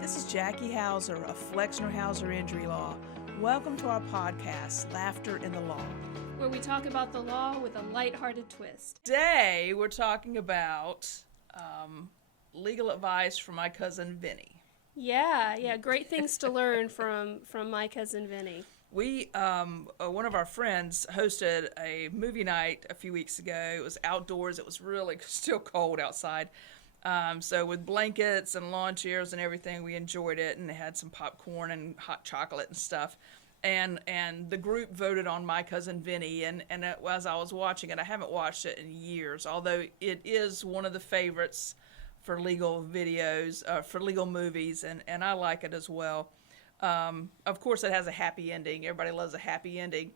This is Jackie Hauser of Flexner Hauser Injury Law. Welcome to our podcast, Laughter in the Law, where we talk about the law with a lighthearted twist. Today, we're talking about legal advice from My Cousin Vinny. Yeah, great things to learn from My Cousin Vinny. We, one of our friends hosted a movie night a few weeks ago. It was outdoors. It was really still cold outside. So with blankets and lawn chairs and everything, we enjoyed it, and they had some popcorn and hot chocolate and stuff. And the group voted on My Cousin Vinny, and as I was watching it, I haven't watched it in years, although it is one of the favorites for legal videos, for legal movies, and I like it as well. Of course, it has a happy ending. Everybody loves a happy ending.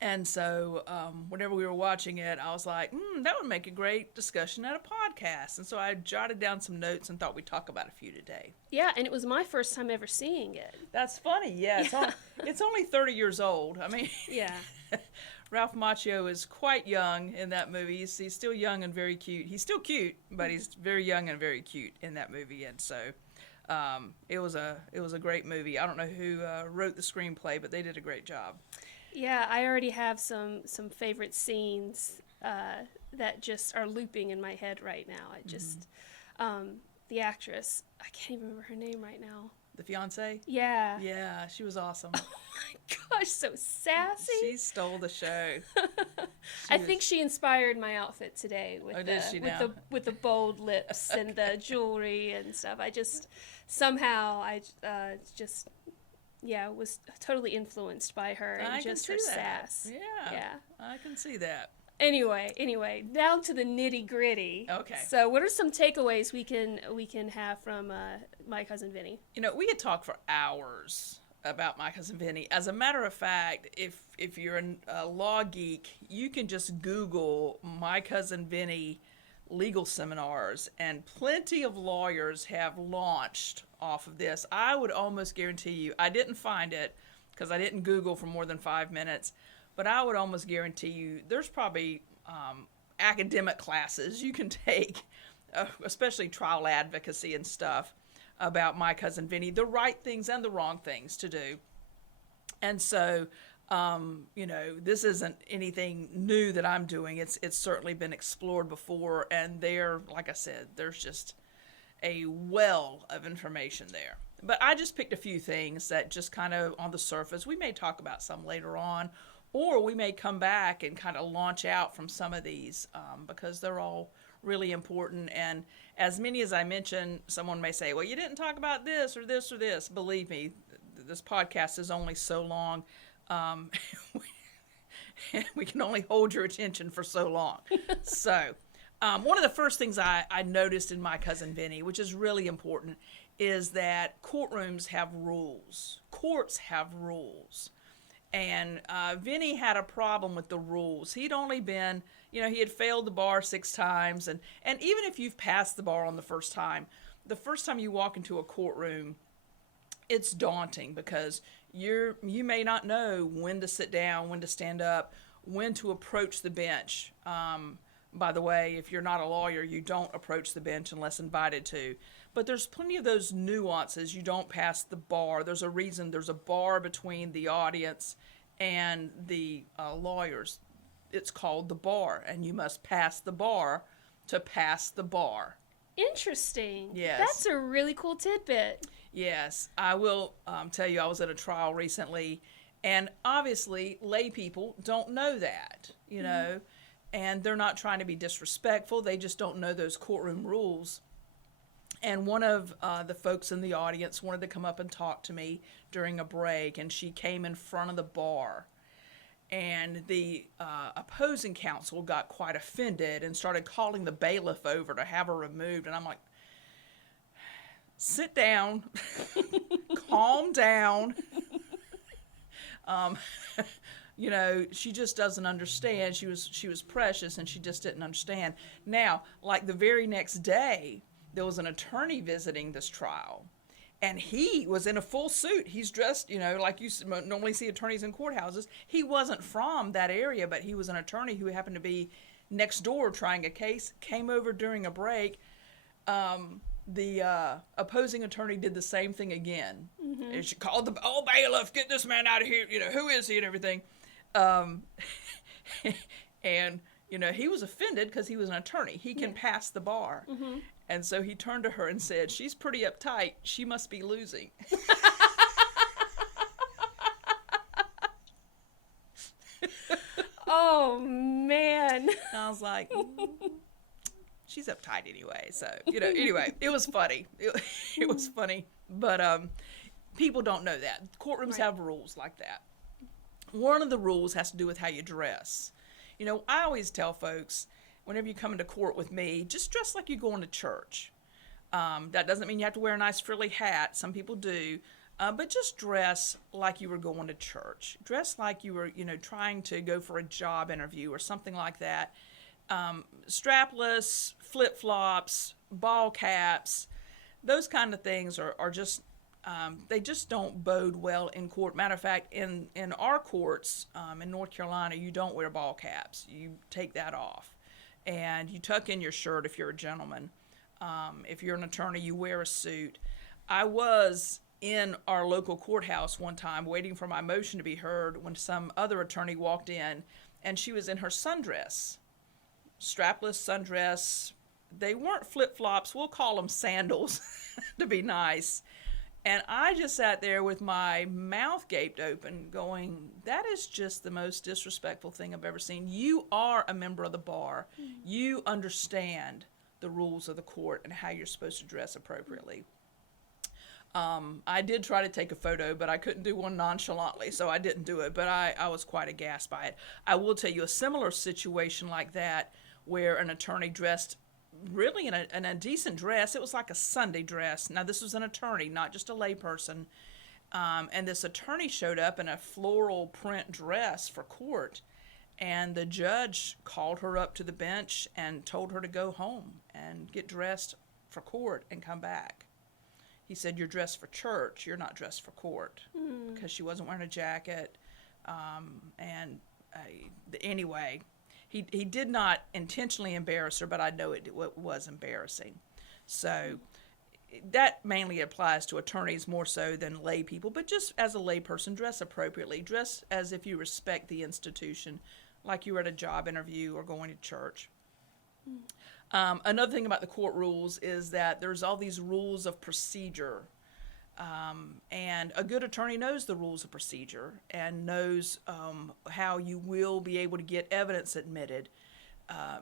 And so whenever we were watching it, I was like, that would make a great discussion at a podcast. And so I jotted down some notes and thought we'd talk about a few today. Yeah, and it was my first time ever seeing it. That's funny, yeah. It's only 30 years old. I mean, yeah. Ralph Macchio is quite young in that movie. He's still young and very cute. He's still cute, but he's very young and very cute in that movie. And so it was a great movie. I don't know who wrote the screenplay, but they did a great job. Yeah, I already have some favorite scenes that just are looping in my head right now. I just, the actress, I can't even remember her name right now. The fiancé? Yeah. Yeah, she was awesome. Oh my gosh, so sassy. She stole the show. I think she inspired my outfit today with the bold lips and the jewelry and stuff. I just somehow was totally influenced by her and just her sass. Yeah, I can see that. Anyway, down to the nitty gritty. Okay. So, what are some takeaways we can have from My Cousin Vinny? We could talk for hours about My Cousin Vinny. As a matter of fact, if you're a law geek, you can just Google My Cousin Vinny legal seminars, and plenty of lawyers have launched off of this. I would almost guarantee you, I didn't find it because I didn't Google for more than 5 minutes, but I would almost guarantee you there's probably academic classes you can take, especially trial advocacy and stuff, about My Cousin Vinny, the right things and the wrong things to do. And so, this isn't anything new that I'm doing. It's certainly been explored before, and like I said, there's just a well of information there. But I just picked a few things that just kind of on the surface. We may talk about some later on, or we may come back and kind of launch out from some of these because they're all really important. And as many as I mentioned, someone may say, well, you didn't talk about this or this or this. Believe me, this podcast is only so long. We can only hold your attention for so long. So one of the first things I noticed in My Cousin Vinny, which is really important, is that courtrooms have rules. Courts have rules. And Vinny had a problem with the rules. He'd only been, he had failed the bar 6 times. And even if you've passed the bar on the first time you walk into a courtroom, it's daunting because you may not know when to sit down, when to stand up, when to approach the bench. By the way, if you're not a lawyer, you don't approach the bench unless invited to. But there's plenty of those nuances. You don't pass the bar. There's a reason. There's a bar between the audience and the lawyers. It's called the bar, and you must pass the bar to pass the bar. Interesting. Yes. That's a really cool tidbit. Yes. I will tell you, I was at a trial recently, and obviously lay people don't know that, and they're not trying to be disrespectful. They just don't know those courtroom rules. And one of the folks in the audience wanted to come up and talk to me during a break, and she came in front of the bar. And the opposing counsel got quite offended and started calling the bailiff over to have her removed. And I'm like, sit down, calm down. She just doesn't understand. She was precious, and she just didn't understand. Now, like the very next day, there was an attorney visiting this trial, and he was in a full suit. He's dressed, like you normally see attorneys in courthouses. He wasn't from that area, but he was an attorney who happened to be next door trying a case, came over during a break, the opposing attorney did the same thing again. And she called the bailiff, get this man out of here. Who is he and everything. Um, and, he was offended because he was an attorney. He can pass the bar. And so he turned to her and said, she's pretty uptight. She must be losing. Oh, man. I was like, she's uptight anyway. So, anyway, it was funny. It was funny. But people don't know that. Courtrooms have rules like that. One of the rules has to do with how you dress. I always tell folks, whenever you come into court with me, just dress like you're going to church. That doesn't mean you have to wear a nice frilly hat. Some people do. But just dress like you were going to church. Dress like you were, trying to go for a job interview or something like that. Strapless, flip-flops, ball caps, those kind of things are just, they just don't bode well in court. Matter of fact, in our courts in North Carolina, you don't wear ball caps. You take that off. And you tuck in your shirt if you're a gentleman. If you're an attorney, you wear a suit. I was in our local courthouse one time waiting for my motion to be heard when some other attorney walked in, and she was in her sundress, strapless sundress. They weren't flip-flops. We'll call them sandals to be nice. And I just sat there with my mouth gaped open going, that is just the most disrespectful thing I've ever seen. You are a member of the bar. You understand the rules of the court and how you're supposed to dress appropriately. I did try to take a photo, but I couldn't do one nonchalantly, so I didn't do it. But I was quite aghast by it. I will tell you a similar situation like that where an attorney dressed really in a decent dress. It was like a Sunday dress. Now, this was an attorney, not just a layperson. And this attorney showed up in a floral print dress for court. And the judge called her up to the bench and told her to go home and get dressed for court and come back. He said, you're dressed for church, you're not dressed for court, because she wasn't wearing a jacket. Anyway, he did not intentionally embarrass her, but I know it was embarrassing. So that mainly applies to attorneys more so than lay people, but just as a lay person, dress appropriately. Dress as if you respect the institution, like you were at a job interview or going to church. Another thing about the court rules is that there's all these rules of procedure. And a good attorney knows the rules of procedure and knows how you will be able to get evidence admitted.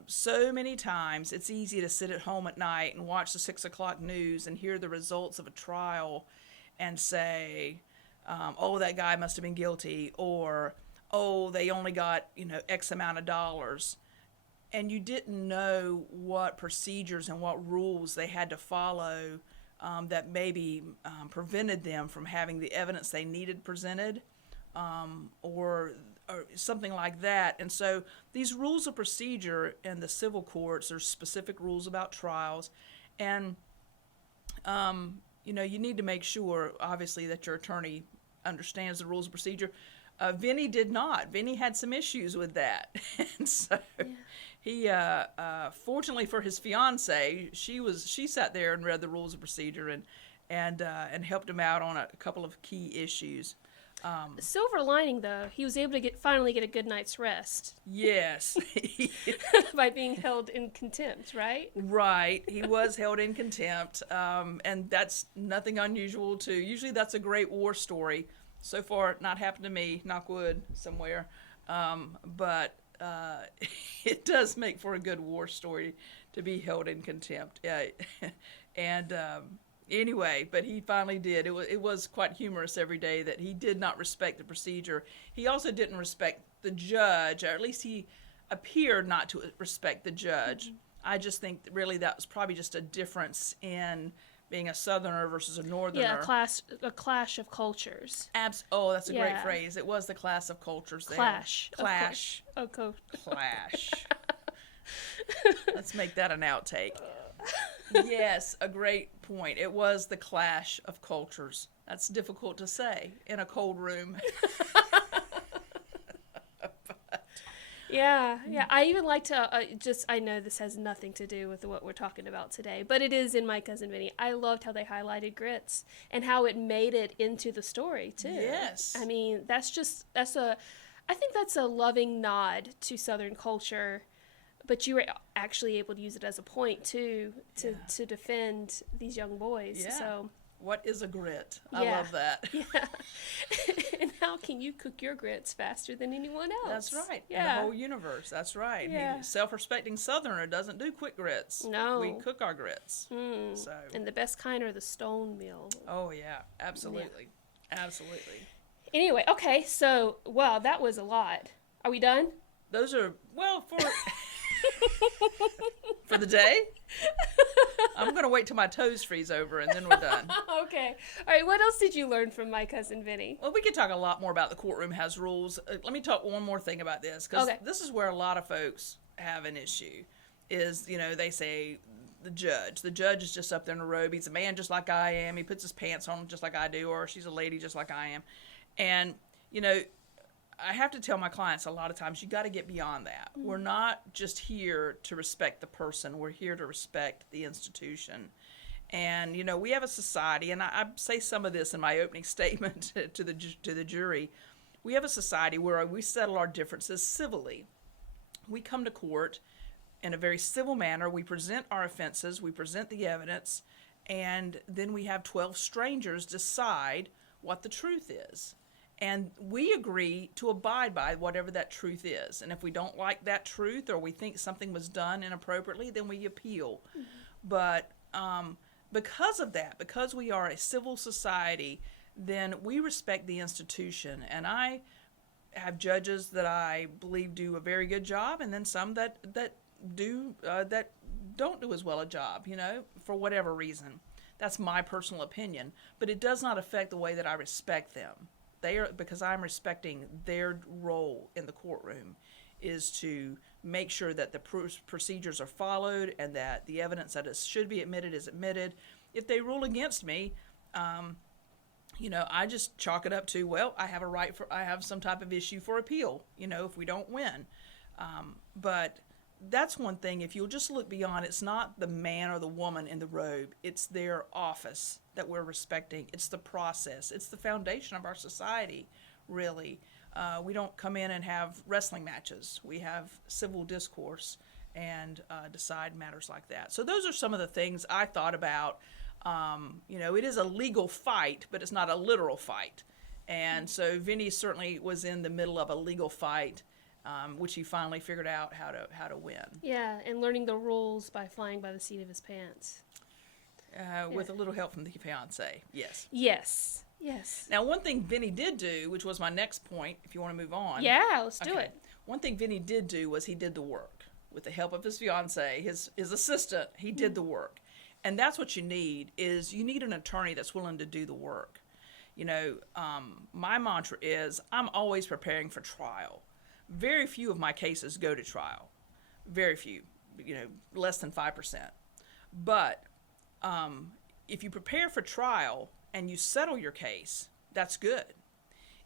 So many times it's easy to sit at home at night and watch the 6 o'clock news and hear the results of a trial and say, oh, that guy must have been guilty, or, oh, they only got, X amount of dollars. And you didn't know what procedures and what rules they had to follow that maybe prevented them from having the evidence they needed presented, or something like that. And so these rules of procedure in the civil courts are specific rules about trials. And, you need to make sure, obviously, that your attorney understands the rules of procedure. Vinny did not. Vinny had some issues with that. And so he, fortunately for his fiance, she sat there and read the rules of procedure and helped him out on a couple of key issues. Silver lining, though, he was able to finally get a good night's rest. Yes. By being held in contempt, right? Right. He was held in contempt, and that's nothing unusual, too. Usually that's a great war story. So far, not happened to me, knock wood, somewhere. But it does make for a good war story to be held in contempt. And anyway, but he finally did. It was quite humorous every day that he did not respect the procedure. He also didn't respect the judge, or at least he appeared not to respect the judge. Mm-hmm. I just think that really that was probably just a difference in being a Southerner versus a Northerner. Yeah, a clash of cultures. Oh, that's a great phrase. It was the clash of cultures there. Clash. Clash. Clash. Let's make that an outtake. Yes, a great point. It was the clash of cultures. That's difficult to say in a cold room. Yeah, yeah. I even like to I know this has nothing to do with what we're talking about today, but it is in My Cousin Vinny. I loved how they highlighted grits and how it made it into the story, too. Yes. I mean, I think that's a loving nod to Southern culture, but you were actually able to use it as a point, too, Yeah. to defend these young boys. Yeah. So, What is a grit? I yeah. love that. Yeah. And how can you cook your grits faster than anyone else? That's right. In Yeah. the whole universe. That's right. Yeah. Self-respecting Southerner doesn't do quick grits. No. We cook our grits. So. And the best kind are the stone meal. Oh yeah, absolutely, absolutely. Anyway, okay, so wow, that was a lot. Are we done? Those are for for the day. I'm gonna wait till my toes freeze over and then we're done. Okay. All right. What else did you learn from My Cousin Vinny? Well, we could talk a lot more about the courtroom has rules. Let me talk one more thing about this because this is where a lot of folks have an issue. Is they say the judge is just up there in a robe. He's a man just like I am. He puts his pants on just like I do, or she's a lady just like I am. And I have to tell my clients a lot of times, you got to get beyond that. Mm-hmm. We're not just here to respect the person. We're here to respect the institution. And, we have a society, and I say some of this in my opening statement to the jury. We have a society where we settle our differences civilly. We come to court in a very civil manner. We present our offenses. We present the evidence. And then we have 12 strangers decide what the truth is. And we agree to abide by whatever that truth is. And if we don't like that truth or we think something was done inappropriately, then we appeal. Mm-hmm. But because of that, because we are a civil society, then we respect the institution. And I have judges that I believe do a very good job, and then some that don't do as well a job, for whatever reason. That's my personal opinion. But it does not affect the way that I respect them. Because I'm respecting their role in the courtroom is to make sure that the procedures are followed and that the evidence that should be admitted is admitted. If they rule against me, I just chalk it up to, well, I have some type of issue for appeal, if we don't win. But that's one thing. If you'll just look beyond, it's not the man or the woman in the robe. It's their office that we're respecting. It's the process. It's the foundation of our society, really. We don't come in and have wrestling matches. We have civil discourse and decide matters like that. So those are some of the things I thought about. It is a legal fight, but it's not a literal fight. And so Vinny certainly was in the middle of a legal fight, which he finally figured out how to win. Yeah, and learning the rules by flying by the seat of his pants. With a little help from the fiance, yes. Yes, yes. Now, one thing Vinny did do, which was my next point, if you want to move on. Yeah, let's do it. One thing Vinny did do was he did the work. With the help of his fiance, his assistant, he did the work. And that's what you need an attorney that's willing to do the work. My mantra is I'm always preparing for trial. Very few of my cases go to trial. Very few, less than 5%. But if you prepare for trial and you settle your case, that's good.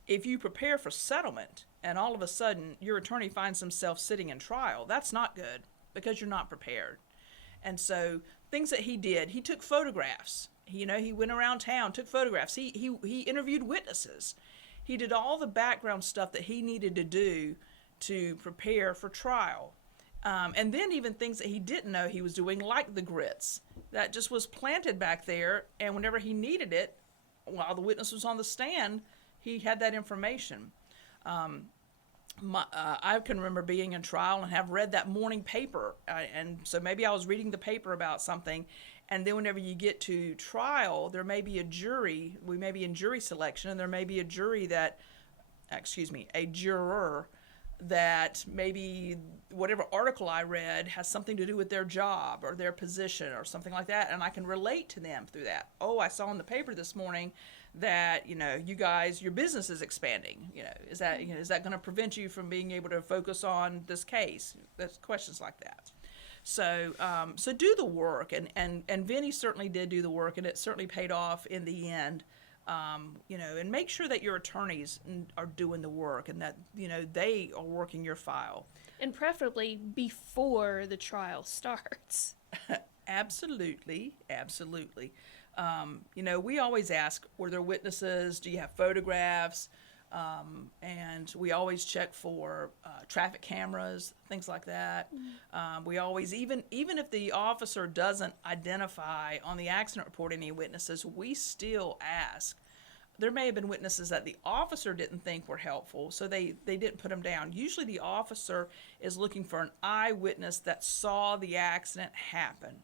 If you prepare for settlement and all of a sudden your attorney finds himself sitting in trial, that's not good because you're not prepared. And so things that he did, he took photographs. He went around town, took photographs. He interviewed witnesses. He did all the background stuff that he needed to do to prepare for trial. And then even things that he didn't know he was doing, like the grits, that just was planted back there. And whenever he needed it, while the witness was on the stand, he had that information. I can remember being in trial and have read that morning paper. And so maybe I was reading the paper about something. And then whenever you get to trial, there may be a jury. We may be in jury selection, and there may be a juror that maybe whatever article I read has something to do with their job or their position or something like that, and I can relate to them through that. Oh, I saw in the paper this morning that you guys, your business is expanding. Is that going to prevent you from being able to focus on this case? There's questions like that. So do the work, and Vinny certainly did do the work, and it certainly paid off in the end. And make sure that your attorneys are doing the work and that, they are working your file. And preferably before the trial starts. Absolutely, absolutely. We always ask, were there witnesses? Do you have photographs? And we always check for traffic cameras, things like that. We always, even if the officer doesn't identify on the accident report any witnesses, we still ask. There may have been witnesses that the officer didn't think were helpful, so they didn't put them down. Usually the officer is looking for an eyewitness that saw the accident happen.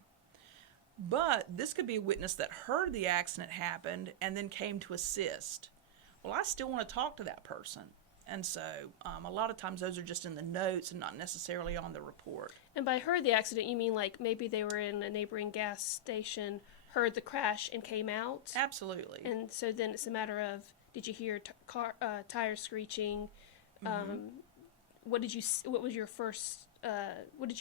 But this could be a witness that heard the accident happened and then came to assist. Well, I still want to talk to that person. And so a lot of times those are just in the notes and not necessarily on the report. And by heard the accident, you mean like maybe they were in a neighboring gas station, heard the crash, and came out? Absolutely. And so then it's a matter of, did you hear tires screeching? What did you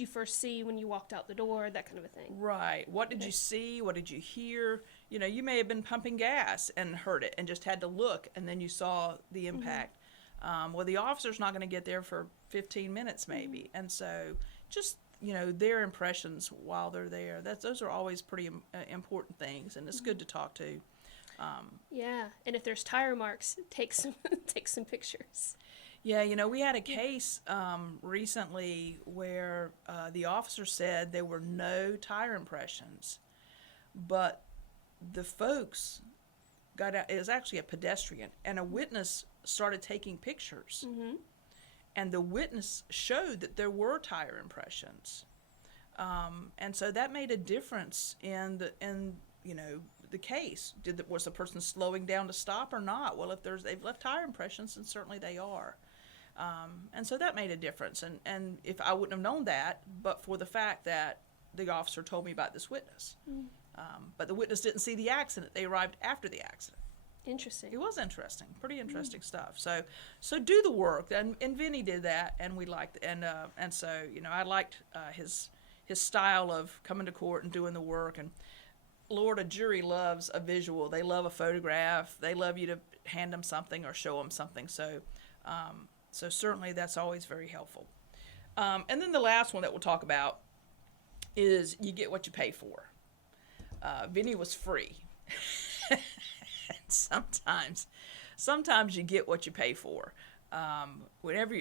first see when you walked out the door? That kind of a thing. Right. What did you see? What did you hear? You may have been pumping gas and heard it and just had to look, and then you saw the impact. Well, the officer's not going to get there for 15 minutes maybe. And so just, their impressions while they're there, those are always pretty important things, and it's good to talk to. Yeah, and if there's tire marks, take some pictures. Yeah, we had a case recently where the officer said there were no tire impressions, but the folks got out. It was actually a pedestrian, and a witness started taking pictures, and the witness showed that there were tire impressions, and so that made a difference in the case. Was the person slowing down to stop or not? Well, if they've left tire impressions, then certainly they are. And so that made a difference. And if I wouldn't have known that, but for the fact that the officer told me about this witness. But the witness didn't see the accident. They arrived after the accident. Interesting. It was interesting. Pretty interesting stuff. So do the work. And Vinny did that, and we liked it. And so, I liked his style of coming to court and doing the work. And Lord, a jury loves a visual. They love a photograph. They love you to hand them something or show them something. So certainly that's always very helpful. And then the last one that we'll talk about is you get what you pay for. Vinny was free. Sometimes you get what you pay for. Whenever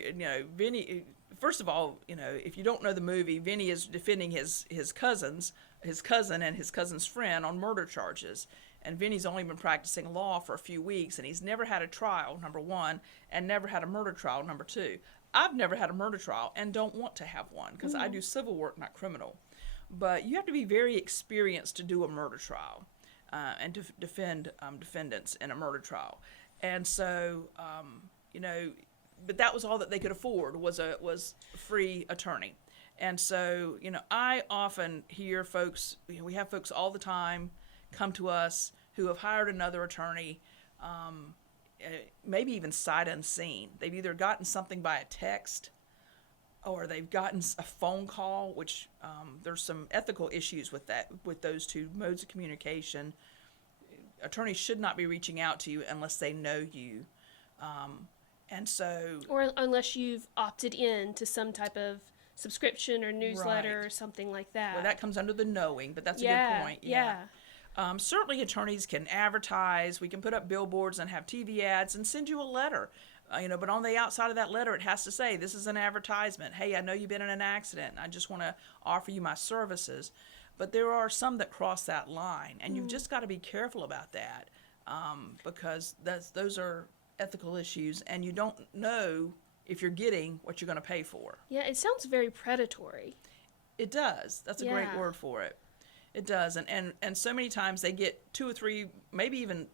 Vinny. First of all, if you don't know the movie, Vinny is defending his cousin and his cousin's friend on murder charges. And Vinny's only been practicing law for a few weeks, and he's never had a trial, number one, and never had a murder trial, number two. I've never had a murder trial and don't want to have one because I do civil work, not criminal. But you have to be very experienced to do a murder trial and to defend defendants in a murder trial. And so, but that was all that they could afford was a free attorney. And so, I often hear folks, we have folks all the time come to us who have hired another attorney, maybe even sight unseen. They've either gotten something by a text or they've gotten a phone call, which there's some ethical issues with those two modes of communication. Attorneys should not be reaching out to you unless they know you. And so... Or unless you've opted in to some type of subscription or newsletter or something like that. Well, that comes under the knowing, but that's a good point. Yeah. Certainly attorneys can advertise. We can put up billboards and have TV ads and send you a letter. But on the outside of that letter, it has to say, this is an advertisement. Hey, I know you've been in an accident. I just want to offer you my services. But there are some that cross that line, and you've just got to be careful about that because those are ethical issues, and you don't know if you're getting what you're going to pay for. Yeah, it sounds very predatory. It does. That's a great word for it. It does. And so many times they get 2 or 3, maybe even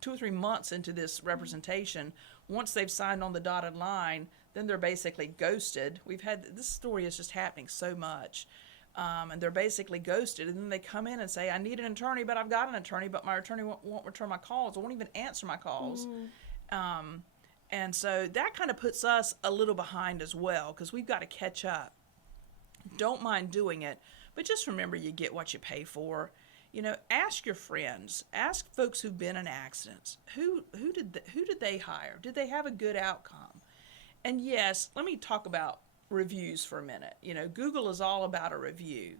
2 or 3 months into this representation. Once they've signed on the dotted line, then they're basically ghosted. This story is just happening so much. And they're basically ghosted. And then they come in and say, I need an attorney, but I've got an attorney, but my attorney won't return my calls or won't even answer my calls. And so that kind of puts us a little behind as well because we've got to catch up. Don't mind doing it, but just remember you get what you pay for. Ask your friends, ask folks who've been in accidents. Who did they hire? Did they have a good outcome? And yes, let me talk about reviews for a minute. Google is all about a review,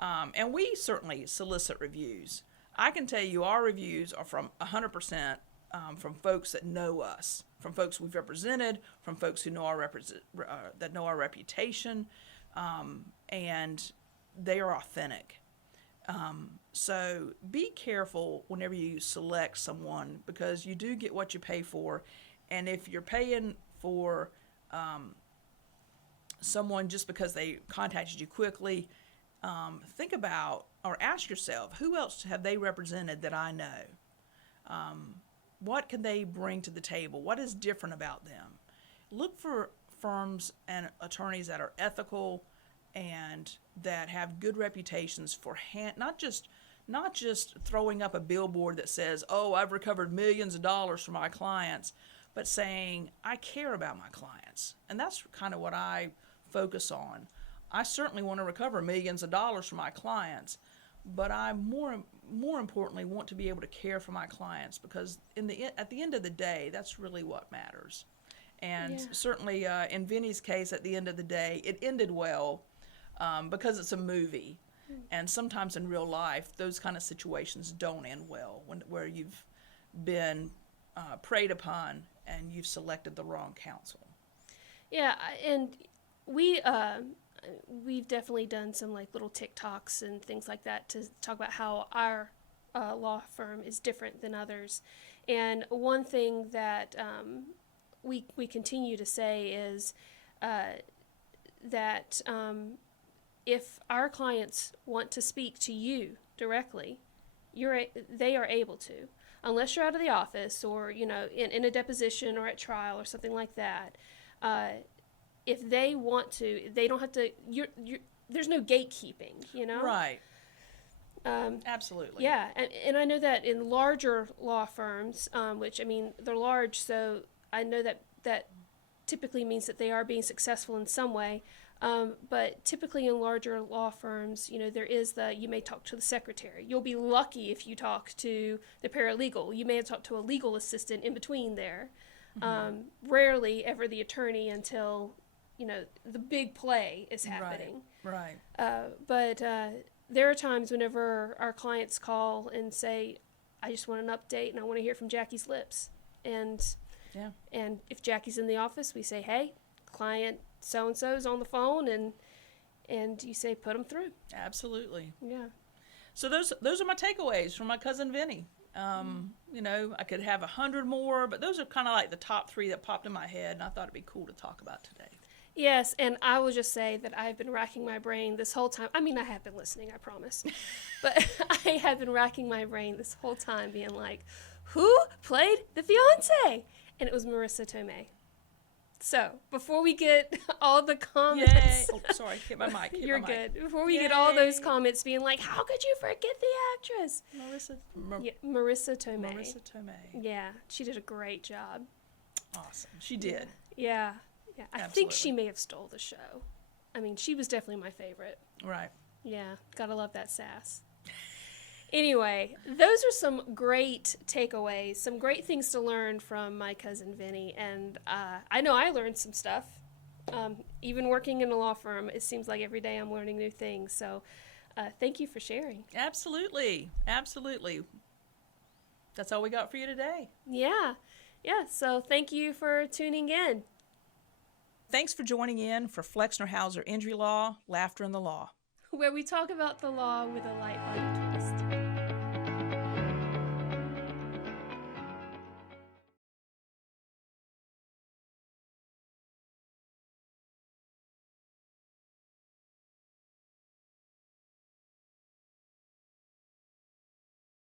and we certainly solicit reviews. I can tell you our reviews are from 100% from folks that know us, from folks we've represented, from folks who know that know our reputation, and they are authentic. So be careful whenever you select someone, because you do get what you pay for. And if you're paying for someone just because they contacted you quickly, think about or ask yourself, who else have they represented that I know? What can they bring to the table? What is different about them? Look for firms and attorneys that are ethical and that have good reputations for not just throwing up a billboard that says, "Oh, I've recovered millions of dollars for my clients," but saying, "I care about my clients." And that's kind of what I focus on. I certainly want to recover millions of dollars for my clients, but I more importantly want to be able to care for my clients, because at the end of the day, that's really what matters. And certainly in Vinny's case, at the end of the day, it ended well. Because it's a movie, and sometimes in real life, those kind of situations don't end well, where you've been preyed upon and you've selected the wrong counsel. Yeah, and we've definitely done some like little TikToks and things like that to talk about how our law firm is different than others. And one thing that we continue to say is that if our clients want to speak to you directly, they are able to, unless you're out of the office or in a deposition or at trial or something like that. If they want to, they don't have to. There's no gatekeeping, Right. Absolutely. Yeah, and I know that in larger law firms, which they're large, so I know that typically means that they are being successful in some way. But typically in larger law firms, there is you may talk to the secretary. You'll be lucky if you talk to the paralegal. You may have talked to a legal assistant in between there. Mm-hmm. Rarely ever the attorney until, the big play is happening. Right. But there are times whenever our clients call and say, "I just want an update and I want to hear from Jackie's lips." And if Jackie's in the office, we say, "Hey, client so-and-so's on the phone," and you say, "Put them through." Absolutely. Yeah. So those are my takeaways from My Cousin Vinny. I could have 100 more, but those are kind of like the top 3 that popped in my head, and I thought it'd be cool to talk about today. Yes, and I will just say that I've been racking my brain this whole time. I have been listening, I promise. But I have been racking my brain this whole time being like, who played the fiancé? And it was Marissa Tomei. So, before we get all the comments... Yay. Oh, sorry, hit my mic. You're good. Before we get all those comments being like, how could you forget the actress? Marissa Tomei. Marissa Tomei. Yeah, she did a great job. Awesome. She did. Yeah. I think she may have stole the show. She was definitely my favorite. Right. Yeah, gotta love that sass. Anyway, those are some great takeaways, some great things to learn from My Cousin Vinny, and I know I learned some stuff. Even working in a law firm, it seems like every day I'm learning new things, so thank you for sharing. Absolutely. That's all we got for you today. Yeah, so thank you for tuning in. Thanks for joining in for Flexner Hauser Injury Law, Laughter in the Law, where we talk about the law with a lighthearted twist.